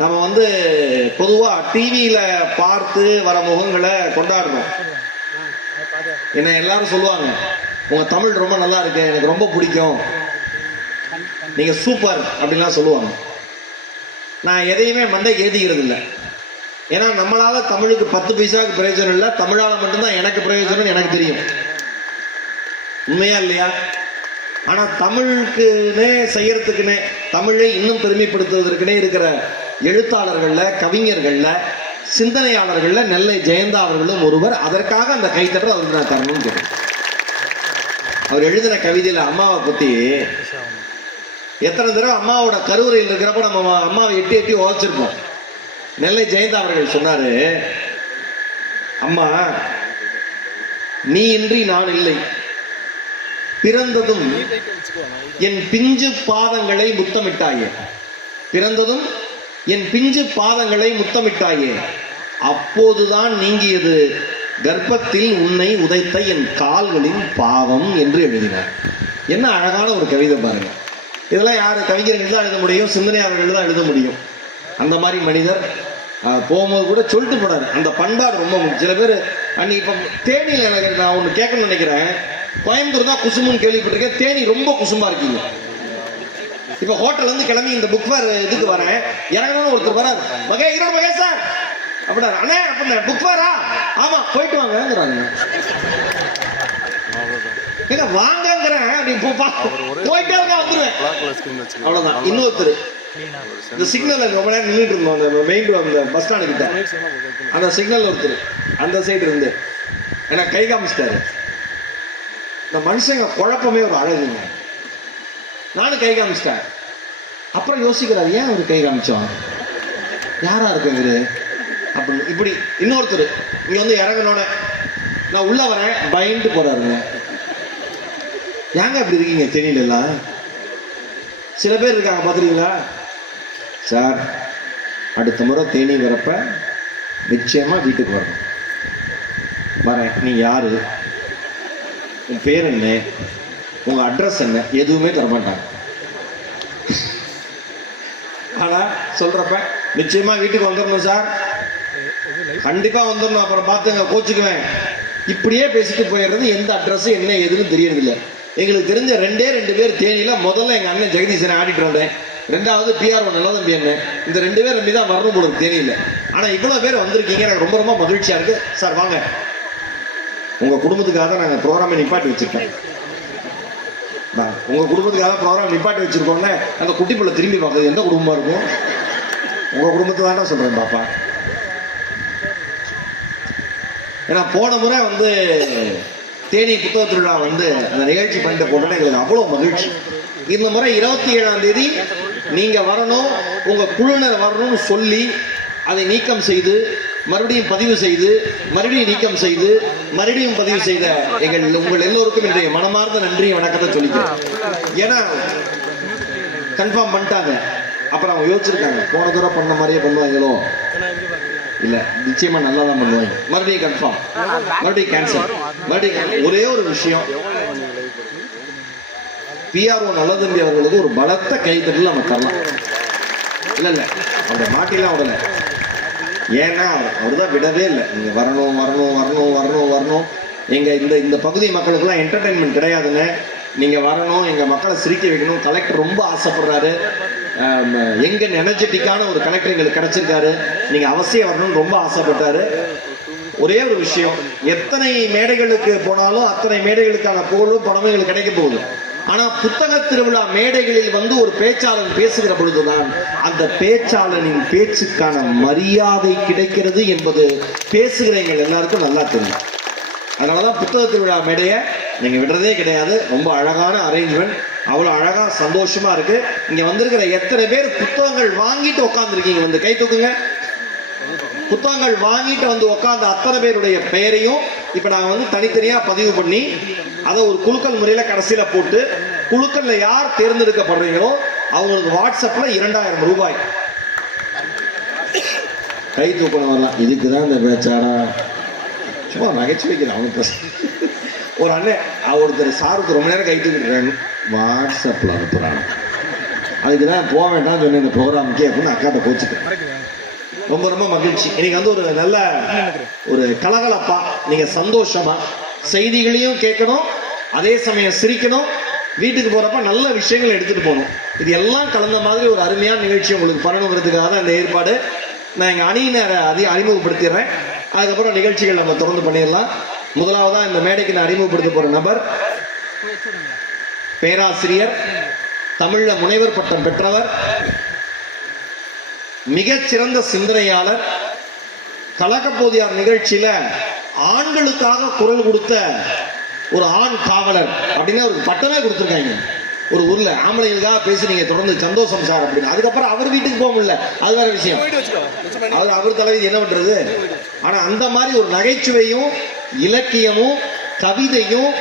நம்ம வந்து பொதுவா டிவியில பார்த்து வர முகங்களை கொண்டாடணும். என்ன எல்லாரும் சொல்லுவாங்க, உங்க தமிழ் ரொம்ப நல்லா இருக்கு, எனக்கு ரொம்ப பிடிக்கும், நீங்க சூப்பர் அப்படின்லாம் சொல்லுவாங்க. நான் எதையுமே மண்டை ஏதிக்கிறது இல்லை. ஏன்னா நம்மளால தமிழுக்கு 10 பைசாவுக்கு பிரயோஜனம் இல்லை, தமிழால மட்டும்தான் எனக்கு பிரயோஜனம் எனக்கு தெரியும். உண்மையா இல்லையா? ஆனா தமிழுக்குன்னே செய்யறதுக்குன்னே, தமிழை இன்னும் பெருமைப்படுத்துவதற்குனே இருக்கிற எழுத்தாளர்கள்ல, கவிஞர்கள்ல, சிந்தனையாளர்கள்ல நெல்லை ஜெயந்தா அவர்களும் ஒருவர். அதற்காக அந்த கைத்தட்டல் அவருக்கு நான் தரணும்னு கேட்டேன். அவர் எழுதின கவிதையில அம்மாவை பத்தி எத்தனை தடவை அம்மாவோட கருவறையில் இருக்கிறப்ப நம்ம அம்மாவை எட்டி எட்டி உழைச்சிருப்போம். நெல்லை ஜெயந்தா அவர்கள் சொன்னாரு, அம்மா நீ இன்றி நான் இல்லை, பிறந்ததும் என் பிஞ்சு பாதங்களை முத்தமிட்டாயே, பிறந்ததும் என் பிஞ்சு பாதங்களை முத்தமிட்டாயே, அப்போதுதான் நீங்கியது கர்ப்பத்தில் உன்னை உதைத்த என் கால்களின் பாவம் என்று எழுதினார். என்ன அழகான ஒரு கவிதை பாருங்க. இதெல்லாம் யார் கவிஞர்கள் தான் எழுத முடியும், சிந்தனையாளர்கள் தான் எழுத முடியும். அந்த மாதிரி மனிதர் போகும்போது கூட சொல்லிட்டு போனார். அந்த பண்பாடு ரொம்ப முக்கியம். சில பேர் அன்னைக்கு இப்போ தேனியில் எனக்கு நான் ஒன்று கேட்கணும்னு நினைக்கிறேன். கோயம்புத்தூர் தான் குசுமுன்னு கேள்விப்பட்டிருக்கேன், தேனி ரொம்ப குசுமா இருக்கீங்க. இப்போ ஹோட்டல்ல இருந்து கிளம்பி இந்த புக் ஃபேர் இதுக்கு வரேன், இறங்கணும்னு ஒருத்தர் வராரு, மகே ஈரோடு மகே சார் அப்படின்னா, அண்ணே அப்ப புக் ஃபேரா? ஆமா போயிட்டு வாங்கிறாங்க. ஏங்க வாங்கிறேன் அப்படி போயிட்டே வந்துருவேன், அவ்வளவுதான். இன்னொருத்தர் இந்த சிக்னல் ரொம்ப நேரம் நின்றுட்டு இருந்தோம், அந்த மெயின் அந்த பஸ் ஸ்டாண்டு கிட்ட, அந்த சிக்னல் ஒருத்தர் அந்த சைடு இருந்து எனக்கு கை காமிச்சிட்டாரு. இந்த மனுஷங்க குழப்பமே ஒரு அழகுங்க. நானும் கை காமிச்சிட்டேன். அப்புறம் யோசிக்கிறாரு, ஏன் அவர் கை காமிச்சோம், யாரா இருக்கு இவரு அப்படின்னு. இப்படி இன்னொருத்தர் இங்க வந்து இறங்கணும்னு நான் உள்ள வரேன், பயந்து போறாருங்க. ஏங்க இப்படி இருக்கீங்க தெரியல எல்லாம். சில பேர் இருக்காங்க பாத்துறீங்களா, சார் அடுத்த முறை தேனி வரப்ப நிச்சயமா வீட்டுக்கு வரணும், வரேன், நீ யாரு, உன் பேர் என்ன, உங்க அட்ரஸ் என்ன, எதுவுமே தரமாட்டாங்க. ஆனா சொல்றப்ப நிச்சயமா வீட்டுக்கு வந்துடணும் சார், கண்டிப்பா வந்துடணும், அப்புறம் பார்த்துங்க கோச்சுக்குவேன், இப்படியே பேசிட்டு போயிடுறது. எந்த அட்ரஸ் என்ன எதுன்னு தெரியறது இல்லை. எங்களுக்கு தெரிஞ்ச 2 பேர் தேனியில, முதல்ல எங்க அண்ணன் ஜெகதீசன் ஆடிட்டு, 2வது பிஆர்ஓ நல்லதம்பி அண்ணன். இந்த 2 பேர் நம்பி தான் வரணும் போல தேனியில. ஆனா இவ்வளவு பேர் வந்திருக்கீங்க, எனக்கு ரொம்ப ரொம்ப மகிழ்ச்சியா இருக்கு. சார் வாங்க, உங்க குடும்பத்துக்காக தான் நாங்க ப்ரோக்ராமை நிப்பாட்டி வச்சிருக்கோம். உங்க குடும்பத்துக்காக ப்ரோக்ராம் நிப்பாட்டி வச்சிருக்கோம்ல, அந்த குட்டி பிள்ளை திரும்பி பார்க்குறது எந்த குடும்பமா இருக்கும்? உங்க குடும்பத்தை தான் சொல்றேன் பாப்பா. ஏன்னா போன முறை வந்து தேனி புத்தக திருவிழா வந்து அந்த நிகழ்ச்சி பண்ணிட்டு போட்டோன்னா எங்களுக்கு அவ்வளவு மகிழ்ச்சி. இந்த முறை 27ஆம் தேதி நீங்க வரணும், உங்க குழுவினர் வரணும்னு சொல்லி அதை நீக்கம் செய்து மறுபடியும் பதிவு செய்து மறுபடியும் நீக்கம் செய்து மறுபடியும் பதிவு செய்த உங்கள் எல்லோருக்கும் இன்றைய மனமார்ந்த நன்றி வணக்கத்தை சொல்லிக்கிறேன். ஏன்னா கன்ஃபார்ம் பண்ணிட்டாங்க. அப்புறம் அவங்க யோசிச்சிருக்காங்க, போன தடவை பண்ண மாதிரியே பண்ணுவாங்களோ, இல்ல நிச்சயமா நல்லா தான் பண்ணுவாங்க. மறுபடியும் கன்ஃபார்ம், மறுபடியும் கேன்சல், மறுபடியும். ஒரே ஒரு விஷயம், பிஆர்ஓ நல்லதம்பி அவர்களுக்கு ஒரு பலத்த கைத்தட்டல் நம்ம தரலாம். இல்ல இல்ல அவருடைய மாட்டிலாம் விடல. ஏன்னா அவர் தான் விடவே இல்லை, நீங்க வரணும் வரணும் வரணும் வரணும் வரணும். எங்க இந்த பகுதி மக்களுக்குலாம் என்டர்டைன்மெண்ட் கிடையாதுங்க, நீங்க வரணும், எங்க மக்களை சிரிக்க வைக்கணும். கலெக்டர் ரொம்ப ஆசைப்படுறாரு, எங்க எனர்ஜெட்டிக்கான ஒரு கலெக்டர் எங்களுக்கு கிடைச்சிருக்காரு, நீங்க அவசியம் வரணும்னு ரொம்ப ஆசைப்பட்டாரு. ஒரே ஒரு விஷயம், எத்தனை மேடைகளுக்கு போனாலும் அத்தனை மேடைகளுக்கான புகழும் பணமும் எங்களுக்கு கிடைக்க போகுது. ஆனா புத்தக திருவிழா மேடைகளில் வந்து ஒரு பேச்சாளர் பேசுகிற பொழுதுதான் அந்த பேச்சாளரின் பேச்சுக்கான மரியாதை கிடைக்கிறது என்பது பேசுகிற எங்கள் எல்லாருக்கும் நல்லா தெரியும். அதனாலதான் புத்தக திருவிழா மேடையை நீங்க விடுறதே கிடையாது. ரொம்ப அழகான அரேஞ்ச்மெண்ட், அவ்வளவு அழகா சந்தோஷமா இருக்கு. இங்க வந்திருக்கிற எத்தனை பேர் புத்தகங்கள் வாங்கிட்டு உட்கார்ந்துருக்கீங்க, வந்து கை தூக்குங்க. புத்தகங்கள் வாங்கிட்டு வந்து உட்கார்ந்த அத்தனை பேருடைய பெயரையும் இப்ப நாங்க வந்து தனித்தனியா பதிவு பண்ணி அதை ஒரு குழுக்கள் முறையில கடைசியில போட்டு, குழுக்கள்ல யார் தேர்ந்தெடுக்கப்படுறீங்களோ அவங்களுக்கு வாட்ஸ்அப்ல 2000 ரூபாய் கை தூக்கணும் வரலாம். இதுக்குதான் இந்த பேச்சாரா, சும்மா நகைச்சுவைக்குது. அவனுக்கு ஒரு அண்ணன் ஒருத்தர் சாருக்கு ரொம்ப நேரம் கை தூக்கிட்டு வாட்ஸ்அப்ல அனுப்புறாங்க. அதுக்கு தான் போக வேண்டாம்னு சொன்னேன் இந்த ப்ரோக்ராமுக்கே அப்படின்னு அக்காட்ட கோச்சுட்டேன். ரொம்ப ரொம்ப மகிழ்ச்சி. இன்னைக்கு வந்து ஒரு நல்ல ஒரு கலகலப்பா, நீங்க சந்தோஷமா செய்திகளையும் கேட்கணும், அதே சமயம் சிரிக்கணும், வீட்டுக்கு போறப்ப நல்ல விஷயங்களை எடுத்துட்டு போகணும். இது எல்லாம் கலந்த மாதிரி ஒரு அருமையான நிகழ்ச்சி உங்களுக்கு பண்ணணுங்கிறதுக்காக தான் இந்த ஏற்பாடு. நான் எங்க அணியினரை அறிமுகப்படுத்திடுறேன். அதுக்கப்புறம் நிகழ்ச்சிகள் நம்ம தொடர்ந்து பண்ணிடலாம். முதலாவதா இந்த மேடைக்கு நான் அறிமுகப்படுத்த போற நபர் பேராசிரியர், தமிழ்ல முனைவர் பட்டம் பெற்றவர், மிகச்சிறந்த சிந்தனையாளர், கலக்கப்போதியார் நிகழ்ச்சியில ஆண்களுக்காக குரல் கொடுத்த ஒரு ஆண் காவலர் அப்படின்னு ஒரு பட்டமே கொடுத்துருக்காங்க. ஒரு ஊர்ல ஆம்பளைங்களுக்காக பேசி நீங்க தொடர்ந்து சந்தோஷம் சார் அப்படின்னு. அதுக்கப்புறம் அவர் வீட்டுக்கு போக முடியல, அது வேற விஷயம். அவர் தலைவி என்ன பண்றது. ஆனா அந்த மாதிரி ஒரு நகைச்சுவையும் இலக்கியமும் கவிதையும்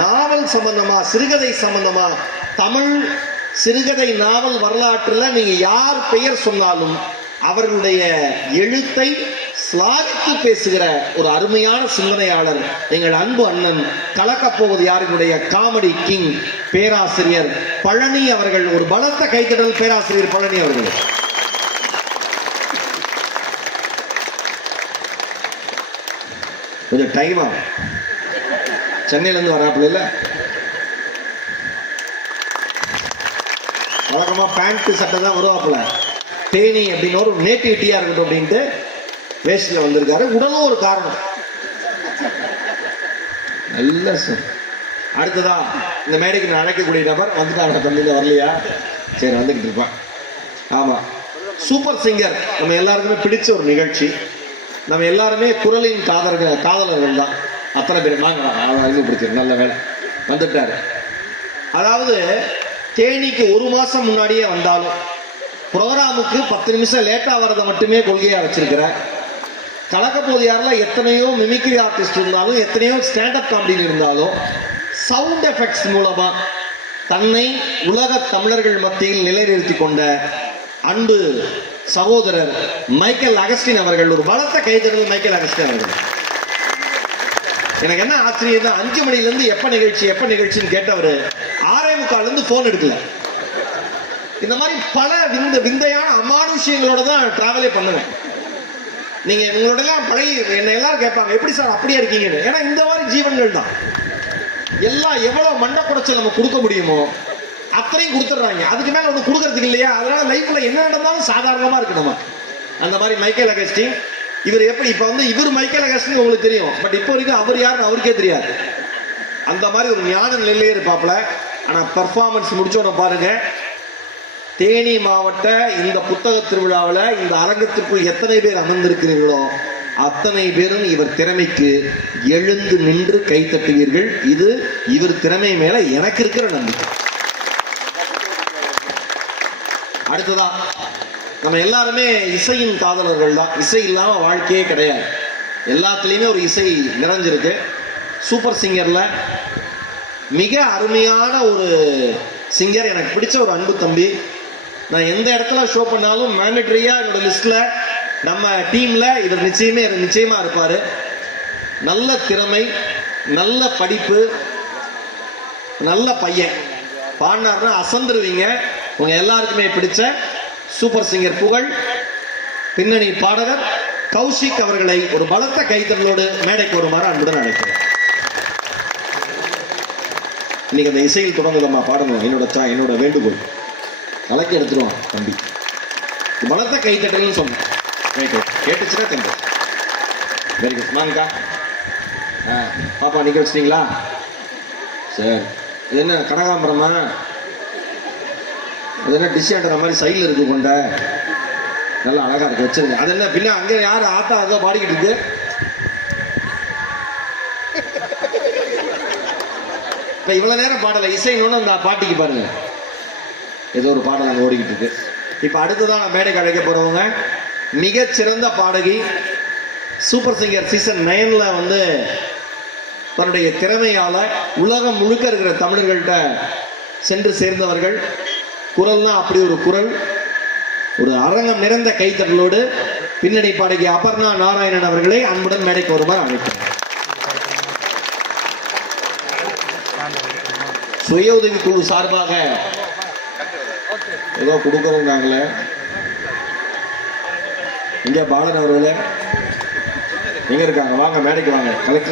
நாவல் சம்பந்தமா, சிறுகதை சம்பந்தமா, தமிழ் சிறுகதை நாவல் வரலாற்றில் நீங்க யார் பெயர் சொன்னாலும் அவர்களுடைய எழுத்தை ஸ்லாகித்து பேசுகிற ஒரு அருமையான சிந்தனையாளர் எங்கள் அன்பு அண்ணன் கலக்கப்போவது யாருடைய காமெடி கிங் பேராசிரியர் பழனி அவர்கள். ஒரு பலத்த கைத்தட்டல் பேராசிரியர் பழனி அவர்கள். கொஞ்சம் டைம் ஆகும், சென்னையில இருந்து வராப்புல இல்ல. வழக்கமா பேண்ட் சட்டை தான் வருவாப்புல. தேனி அப்படின்னு ஒரு நேட்டிவிட்டியா இருக்கட்டும் அப்படின்ட்டு வேஷ்டில வந்திருக்காரு. உடலும் ஒரு காரணம். நல்ல சார். அடுத்ததா இந்த மேடைக்கு நான் அழைக்கக்கூடிய நபர் வந்துட்டாங்க. பள்ளியில வரலையா? சரி, வந்துகிட்டு இருப்பான். ஆமா, சூப்பர் சிங்கர் நம்ம எல்லாருக்குமே பிடிச்ச ஒரு நிகழ்ச்சி. நம்ம எல்லாருமே குரலின் காதலர்கள் தான். அத்தனை பேர் வாங்க பிடிச்சிரு. நல்ல வேலை வந்துட்டாரு. அதாவது தேனிக்கு ஒரு மாசம் முன்னாடியே வந்தாலும் ப்ரோக்ராமுக்கு 10 நிமிஷம் லேட்டா வரதை மட்டுமே கொள்கையா வச்சிருக்கிற கலக்கப்போது யாரெல்லாம் எத்தனையோ மிமிக்ரி ஆர்டிஸ்ட் இருந்தாலும், எத்தனையோ ஸ்டாண்டப் காமெடி இருந்தாலும், சவுண்ட் எஃபெக்ட்ஸ் மூலமா தன்னை உலக தமிழர்கள் மத்தியில் நிலைநிறுத்தி கொண்ட அன்பு சகோதரர் மைக்கேல் அகஸ்டின் அவர்கள். ஒரு பலத்த கைதட்டல் மைக்கேல் அகஸ்டின் அவர்கள். எனக்கு என்ன ஆச்சரியம், 5 மணில இருந்து எப்ப நிகழ்ச்சின்னு கேட்டவர் 6:45 இருந்து போன் எடுக்கல. இந்த மாதிரி பல விந்தையான அமானுஷ்யங்களோட தான் டிராவலே பண்ணுவேன். நீங்க உங்களோட எல்லாம் பழகி என்ன எல்லாரும் கேட்பாங்க, எப்படி சார் அப்படியே இருக்கீங்கன்னு. ஏன்னா இந்த மாதிரி ஜீவன்கள் தான் எல்லாம். எவ்வளவு மண்டை குடைச்சல் நம்ம கொடுக்க முடியுமோ அத்தனையும் கொடுத்துட்றாங்க. அதுக்கு மேல ஒண்ணு கொடுக்கறதுக்கு இல்லையா? அதனால லைஃப்ல என்ன நடந்தாலும் சாதாரணமா இருக்கு நம்ம. அந்த மாதிரி மைக்கேல் அகஸ்டின் இவர் எப்படி இப்ப வந்து இவர் மைக்கேல் அகஸ்டின் உங்களுக்கு தெரியும், பட் இப்போ வரைக்கும் அவர் யாருன்னு அவருக்கே தெரியாது. அந்த மாதிரி ஒரு ஞான நிலையிலே இருப்பாப்ல. ஆனா பெர்ஃபார்மன்ஸ் முடிச்சோட பாருங்க, தேனி மாவட்ட இந்த புத்தக திருவிழாவில் இந்த அரங்கத்திற்குள் எத்தனை பேர் அமர்ந்திருக்கிறீர்களோ அத்தனை பேரும் இவர் திறமைக்கு எழுந்து நின்று கைத்தட்டுவீர்கள். இது இவர் திறமை மேல எனக்கு இருக்கிற நம்பிக்கை. அடுத்ததா நம்ம எல்லாருமே இசையின் காதலர்கள் தான். இசை இல்லாம வாழ்க்கையே கிடையாது. எல்லாத்துலயுமே ஒரு இசை நிறைஞ்சிருக்கு. சூப்பர் சிங்கர்ல மிக அருமையான ஒரு சிங்கர், எனக்கு பிடிச்ச ஒரு அன்பு தம்பி. நான் எந்த இடத்துல ஷோ பண்ணாலும் மேண்டட்ரியா என்னோட லிஸ்ட்ல நம்ம டீம்ல இவர் நிச்சயமா இருப்பாரு. நல்ல திறமை, நல்ல படிப்பு, நல்ல பையன். பாடினார்னா அசந்துருவீங்க. உங்க எல்லாருக்குமே பிடிச்ச சூப்பர் சிங்கர் புகழ் பின்னணி பாடகர் கௌஷிக் அவர்களை ஒரு பலத்த கைத்தட்டலோடு மேடைக்கு வருமாறு அன்புடன் அழைக்கிறேன். இன்னைக்கு அந்த இசையில் தொடர்ந்து நம்ம பாடணும். என்னோட வேண்டுகோள். கலக்கி எடுத்துருவான் தம்பி. பலத்த கைத்தட்டல்னு சொன்னேன். கேட்டுச்சுன்னா தம்பி வெரி குட். வாங்கக்கா. பாப்பா நிக்க வச்சிட்டீங்களா? சரி. இது என்ன கனகாம்பரமா? அது என்ன டிஷ் ஆட்டுற மாதிரி சைடில் இருக்கு கொண்ட, நல்லா அழகா இருக்கு, வச்சிருங்க. அது என்ன பின்ன அங்கே யார் ஆத்தா அதோ பாடிக்கிட்டு இருக்கு? இப்போ இவ்வளோ நேரம் பாடலை இசைன்னு அந்த பாட்டிக்கு பாருங்க, ஏதோ ஒரு பாடல் அங்கே ஓடிக்கிட்டு இருக்கு. இப்போ அடுத்ததான் நான் மேடைக்கு அழைக்க போறவங்க மிகச்சிறந்த பாடகி, சூப்பர் சிங்கர் சீசன் 9ல வந்து தன்னுடைய திறமையால உலகம் முழுக்க இருக்கிற தமிழர்கள்ட்ட சென்று சேர்ந்தவர்கள். குரல்னா அப்படி ஒரு குரல். ஒரு அரங்கம் நிறைந்த கைத்தட்டலோடு பின்னணி பாடகி அபர்ணா நாராயணன் அவர்களை அன்புடன் மேடைக்கு வருமாறு அழைக்கிறேன். சுய உதவி குழு சார்பாக ஏதோ கொடுக்குறோங்காங்களே. இங்கே பாலன் அவர்களே எங்க இருக்காங்க? வாங்க மேடைக்கு வாங்க. கலெக்டர்